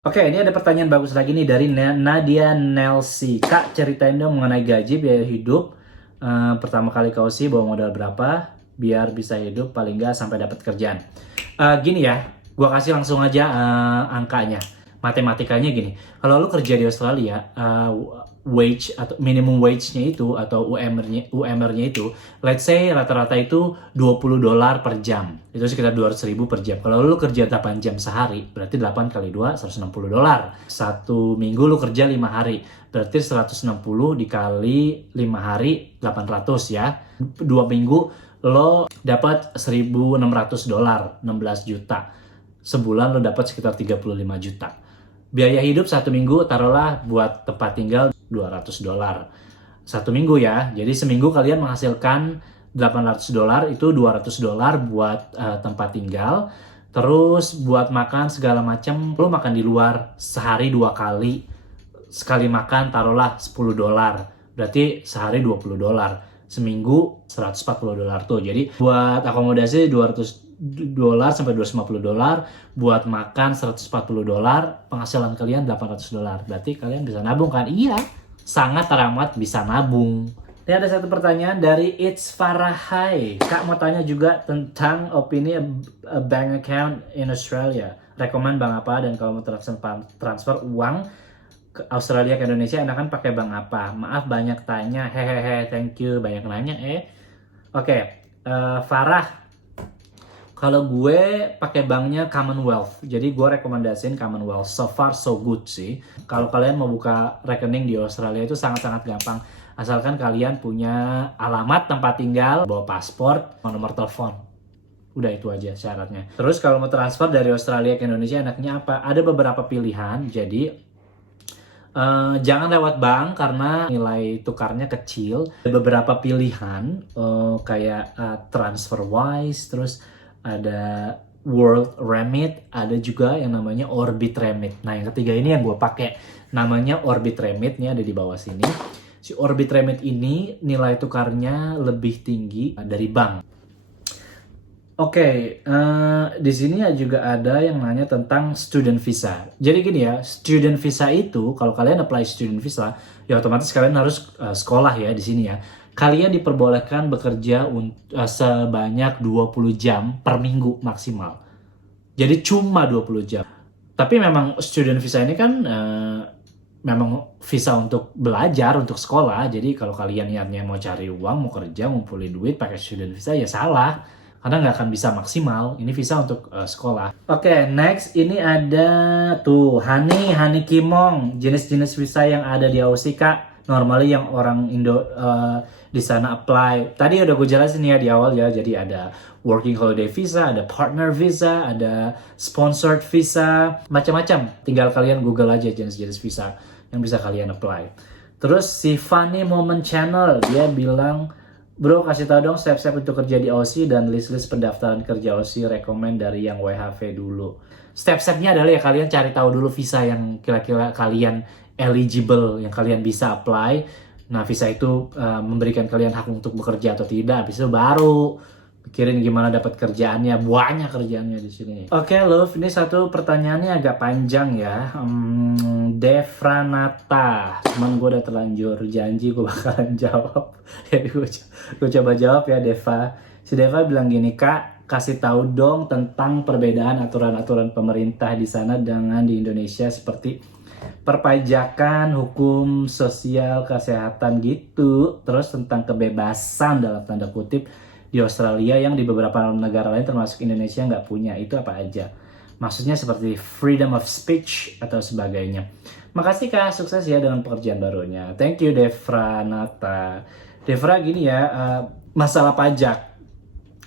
Oke, ini ada pertanyaan bagus lagi nih dari Nadia Nelsi. Kak, ceritain dong mengenai gaji biaya hidup. Pertama kali ke Aussie bawa modal berapa biar bisa hidup paling nggak sampai dapat kerjaan. Gini ya, gua kasih langsung aja angkanya. Matematikanya gini. Kalau lu kerja di Australia, wage atau minimum wage-nya itu atau UMR-nya itu, let's say rata-rata itu $20 per jam. Itu sekitar 200.000 per jam. Kalau lu kerja 8 jam sehari, berarti 8 kali 2, $160. Satu minggu lu kerja 5 hari, berarti 160 dikali 5 hari, 800 ya. 2 minggu lo dapat $1.600, 16 juta. Sebulan lo dapat sekitar 35 juta. Biaya hidup satu minggu taruhlah buat tempat tinggal $200. Satu minggu ya. Jadi seminggu kalian menghasilkan $800, itu $200 buat tempat tinggal. Terus buat makan segala macam, lo makan di luar sehari 2 kali. Sekali makan taruhlah $10. Berarti sehari $20. Seminggu $140 tuh. Jadi buat akomodasi $200 sampai $250, buat makan $140, penghasilan kalian $800. Berarti kalian bisa nabung kan? Iya, sangat teramat bisa nabung. Ini ada satu pertanyaan dari It's Farahai. Kak mau tanya juga tentang opini a bank account in Australia. Rekomen bank apa, dan kalau mau transfer uang ke Australia ke Indonesia enakan pakai bank apa? Maaf banyak tanya, hehehe, thank you banyak nanya. Oke, Farah, kalau gue pakai banknya Commonwealth, jadi gue rekomendasiin Commonwealth. So far so good sih. Kalau kalian mau buka rekening di Australia itu sangat-sangat gampang, asalkan kalian punya alamat tempat tinggal, bawa paspor, nomor telepon. Udah itu aja syaratnya. Terus kalau mau transfer dari Australia ke Indonesia enaknya apa? Ada beberapa pilihan, jadi jangan lewat bank karena nilai tukarnya kecil. Ada beberapa pilihan kayak TransferWise, terus ada World Remit, ada juga yang namanya Orbit Remit. Nah yang ketiga ini yang gue pakai, namanya Orbit Remit, nih ada di bawah sini. Si Orbit Remit ini nilai tukarnya lebih tinggi dari bank. Oke, di sini juga ada yang nanya tentang student visa. Jadi gini ya, student visa itu kalau kalian apply student visa, ya otomatis kalian harus sekolah ya di sini ya. Kalian diperbolehkan bekerja sebanyak 20 jam per minggu maksimal. Jadi cuma 20 jam. Tapi memang student visa ini kan memang visa untuk belajar, untuk sekolah. Jadi kalau kalian niatnya mau cari uang, mau kerja, ngumpulin duit pakai student visa ya salah. Karena nggak akan bisa maksimal. Ini visa untuk sekolah. Oke, next ini ada tuh Hani Kimong. Jenis-jenis visa yang ada di Aussie, Kak. Normally yang orang Indo di sana apply. Tadi udah gue jelasin ya di awal ya. Jadi ada working holiday visa, ada partner visa, ada sponsored visa, macam-macam. Tinggal kalian Google aja jenis-jenis visa yang bisa kalian apply. Terus si Funny Moment Channel, dia bilang, bro, kasih tau dong step-step untuk kerja di Aussie dan list-list pendaftaran kerja Aussie rekomen dari yang WHV dulu. Step-stepnya adalah ya kalian cari tahu dulu visa yang kira-kira kalian eligible, yang kalian bisa apply. Nah, visa itu memberikan kalian hak untuk bekerja atau tidak. Habis itu baru pikirin gimana dapat kerjaannya. Banyak kerjaannya di sini. Oke, Love, ini satu pertanyaannya agak panjang ya. Devranata, cuman gue udah terlanjur janji gue bakalan jawab. Jadi gue coba jawab ya, Deva. Si Deva bilang gini, Kak, kasih tahu dong tentang perbedaan aturan-aturan pemerintah di sana dengan di Indonesia, seperti perpajakan, hukum sosial, kesehatan gitu. Terus tentang kebebasan dalam tanda kutip di Australia yang di beberapa negara lain termasuk Indonesia nggak punya. Itu apa aja? Maksudnya seperti freedom of speech atau sebagainya. Makasih Kak, sukses ya dengan pekerjaan barunya. Thank you Devra Nata. Devra gini ya, masalah pajak.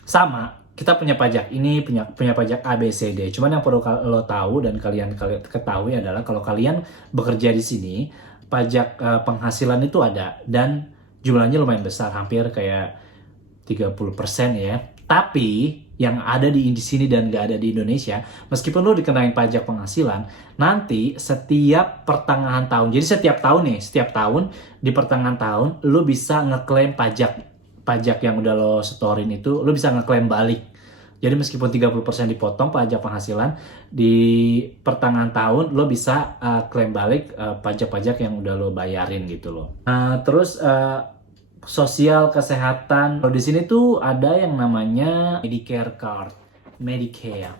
Sama, kita punya pajak ini, punya pajak ABCD. Cuman yang perlu lo tahu dan kalian ketahui adalah kalau kalian bekerja di sini, pajak penghasilan itu ada dan jumlahnya lumayan besar, hampir kayak 30% ya. Tapi yang ada di sini dan gak ada di Indonesia, meskipun lo dikenain pajak penghasilan, nanti setiap pertengahan tahun, jadi setiap tahun di pertengahan tahun lo bisa ngeklaim pajak yang udah lo setorin itu, lo bisa ngeklaim balik. Jadi meskipun 30% dipotong pajak penghasilan, di pertengahan tahun lo bisa klaim balik pajak-pajak yang udah lo bayarin gitu loh. Terus sosial kesehatan. Kalau di sini tuh ada yang namanya Medicare card, Medicare.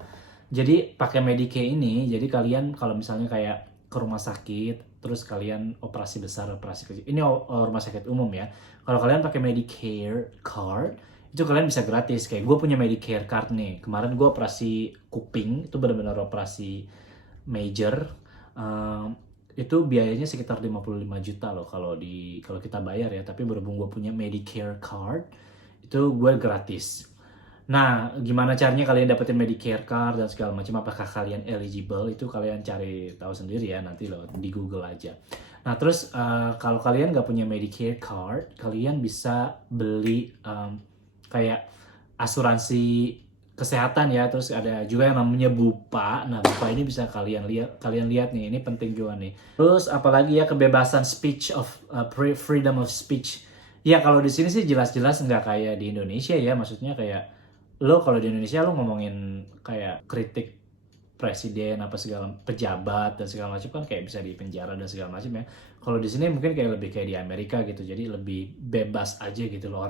Jadi pakai Medicare ini, jadi kalian kalau misalnya kayak ke rumah sakit, terus kalian operasi besar, operasi kecil. Ini rumah sakit umum ya. Kalau kalian pakai Medicare card, itu kalian bisa gratis. Kayak gue punya Medicare card nih. Kemarin gue operasi kuping, itu benar-benar operasi major. Itu biayanya sekitar 55 juta loh kalau kita bayar ya. Tapi berhubung gue punya Medicare card, itu gue gratis. Nah, gimana caranya kalian dapetin Medicare card dan segala macam, apakah kalian eligible, itu kalian cari tahu sendiri ya, nanti lo di Google aja. Nah, terus kalau kalian nggak punya Medicare card, kalian bisa beli kayak asuransi kesehatan ya. Terus ada juga yang namanya Bupa. Nah, Bupa ini bisa kalian lihat nih, ini penting juga nih. Terus apalagi ya, kebebasan speech of freedom of speech. Ya kalau di sini sih jelas-jelas nggak kayak di Indonesia ya, maksudnya kayak lo kalau di Indonesia lo ngomongin kayak kritik presiden apa segala pejabat dan segala macam kan kayak bisa dipenjara dan segala macam ya. Kalau di sini mungkin kayak lebih kayak di Amerika gitu, jadi lebih bebas aja gitu loh,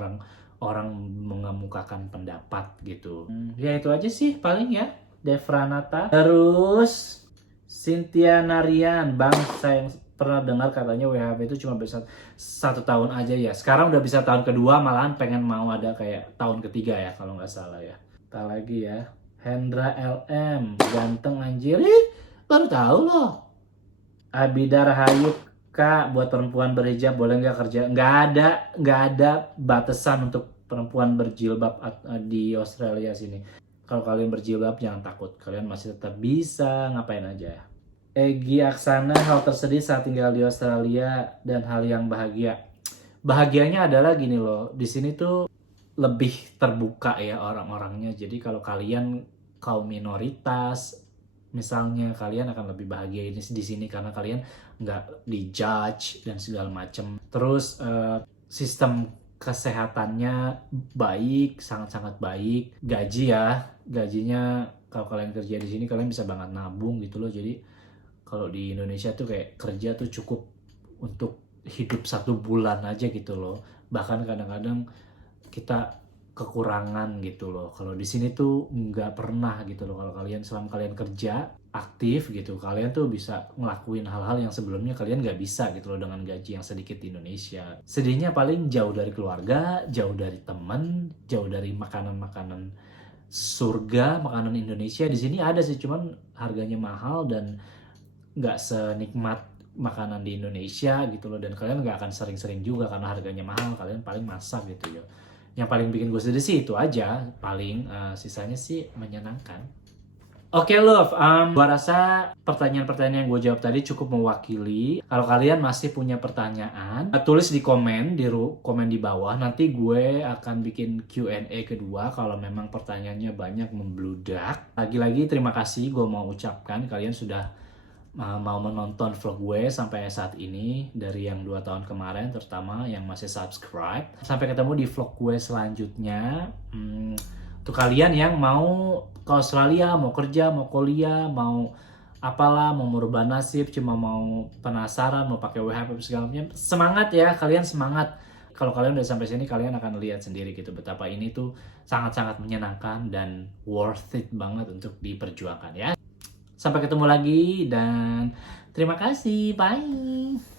orang mengemukakan pendapat gitu. Ya itu aja sih paling ya, Devranata. Terus Cynthia Narian, bangsa yang pernah dengar katanya WHP itu cuma bisa 1 tahun aja ya. Sekarang udah bisa tahun kedua, malahan pengen mau ada kayak tahun ketiga ya kalau nggak salah ya. Kita lagi ya, Hendra LM, ganteng anjir, baru tahu loh. Abida Rahayu, Kak, buat perempuan berhijab boleh nggak kerja? Nggak ada batasan untuk perempuan berjilbab di Australia sini. Kalau kalian berjilbab jangan takut, kalian masih tetap bisa ngapain aja. Egi Aksana, hal tersedih saat tinggal di Australia dan hal yang bahagia. Bahagianya adalah gini loh, di sini tuh lebih terbuka ya orang-orangnya. Jadi kalau kalian kaum minoritas, misalnya kalian akan lebih bahagia ini di sini karena kalian nggak dijudge dan segala macem. Terus sistem kesehatannya baik, sangat-sangat baik. Gajinya kalau kalian kerja di sini kalian bisa banget nabung gitu loh. Jadi kalau di Indonesia tuh kayak kerja tuh cukup untuk hidup 1 bulan aja gitu loh. Bahkan kadang-kadang kita kekurangan gitu loh. Kalau di sini tuh nggak pernah gitu loh. Kalau selama kalian kerja aktif gitu, kalian tuh bisa ngelakuin hal-hal yang sebelumnya kalian nggak bisa gitu loh dengan gaji yang sedikit di Indonesia. Sedihnya paling jauh dari keluarga, jauh dari teman, jauh dari makanan-makanan surga, makanan Indonesia. Di sini ada sih, cuman harganya mahal dan nggak senikmat makanan di Indonesia gitu loh. Dan kalian nggak akan sering-sering juga karena harganya mahal, kalian paling masak gitu ya. Yang paling bikin gue sedih sih itu aja, paling sisanya sih menyenangkan. Oke love, gua rasa pertanyaan-pertanyaan yang gue jawab tadi cukup mewakili. Kalau kalian masih punya pertanyaan, tulis di komen di bawah. Nanti gue akan bikin Q&A kedua kalau memang pertanyaannya banyak membludak. Lagi-lagi terima kasih gue mau ucapkan, kalian sudah mau menonton vlog gue sampai saat ini, dari yang 2 tahun kemarin terutama yang masih subscribe. Sampai ketemu di vlog gue selanjutnya. Untuk kalian yang mau ke Australia, mau kerja, mau kuliah, mau apalah, mau merubah nasib, cuma mau penasaran, mau pakai WHP segala macam, semangat ya, kalian semangat. Kalau kalian udah sampai sini, kalian akan lihat sendiri gitu betapa ini tuh sangat-sangat menyenangkan dan worth it banget untuk diperjuangkan ya. Sampai ketemu lagi dan terima kasih, bye.